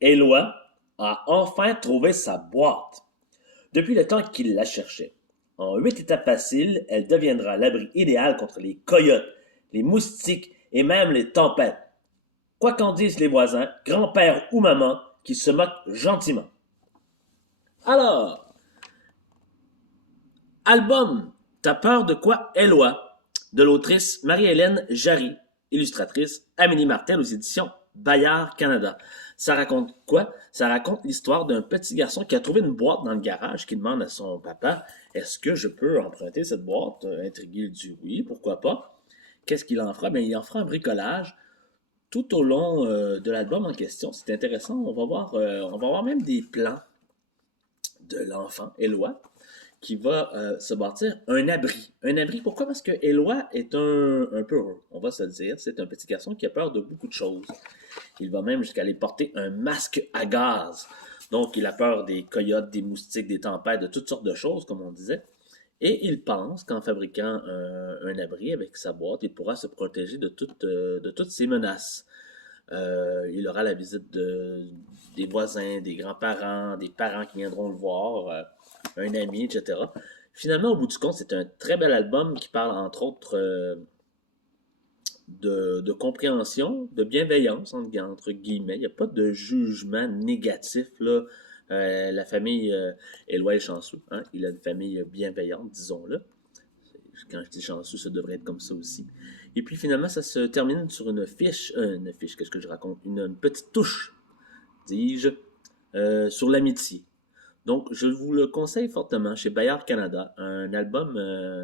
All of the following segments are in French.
Éloi a enfin trouvé sa boîte. Depuis le temps qu'il la cherchait. En 8 étapes faciles, elle deviendra l'abri idéal contre les coyotes, les moustiques et même les tempêtes. Quoi qu'en disent les voisins, grand-père ou maman, qui se moquent gentiment. Alors, album T'as peur de quoi, Éloi? De l'autrice Marie-Hélène Jarry, illustratrice Amélie Martel aux éditions Bayard Canada. Ça raconte quoi? Ça raconte l'histoire d'un petit garçon qui a trouvé une boîte dans le garage qui demande à son papa est-ce que je peux emprunter cette boîte? Intrigué, il dit oui, pourquoi pas. Qu'est-ce qu'il en fera? Bien, il en fera un bricolage tout au long de l'album en question. C'est intéressant. On va voir même des plans de l'enfant, Éloi, qui va se bâtir un abri. Un abri, pourquoi? Parce que Éloi est un peu heureux, on va se le dire. C'est un petit garçon qui a peur de beaucoup de choses. Il va même jusqu'à aller porter un masque à gaz. Donc, il a peur des coyotes, des moustiques, des tempêtes, de toutes sortes de choses, comme on disait. Et il pense qu'en fabriquant un abri avec sa boîte, il pourra se protéger de toutes ces menaces. Il aura la visite des voisins, des grands-parents, des parents qui viendront le voir, un ami, etc. Finalement, au bout du compte, c'est un très bel album qui parle entre autres de compréhension, de bienveillance, entre guillemets. Il n'y a pas de jugement négatif, là. La famille Éloi est chanceux. Hein? Il a une famille bienveillante, disons-le. Quand je dis chanceux, ça devrait être comme ça aussi. Et puis finalement, ça se termine sur une fiche, qu'est-ce que je raconte? Une petite touche, dis-je, sur l'amitié. Donc, je vous le conseille fortement chez Bayard Canada, un album,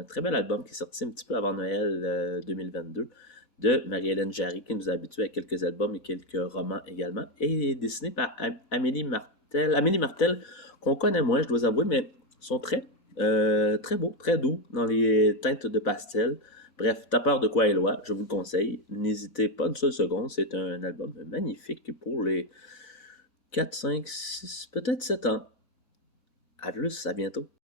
très bel album qui est sorti un petit peu avant Noël 2022 de Marie-Hélène Jarry, qui nous a habitués à quelques albums et quelques romans également, et dessiné par Amélie Martel. Amélie Martel, qu'on connaît moins, je dois avouer, mais son trait, très beau, très doux dans les teintes de pastel. Bref, t'as peur de quoi, Éloi? Je vous le conseille. N'hésitez pas une seule seconde. C'est un album magnifique pour les 4, 5, 6, peut-être 7 ans. À plus, à bientôt.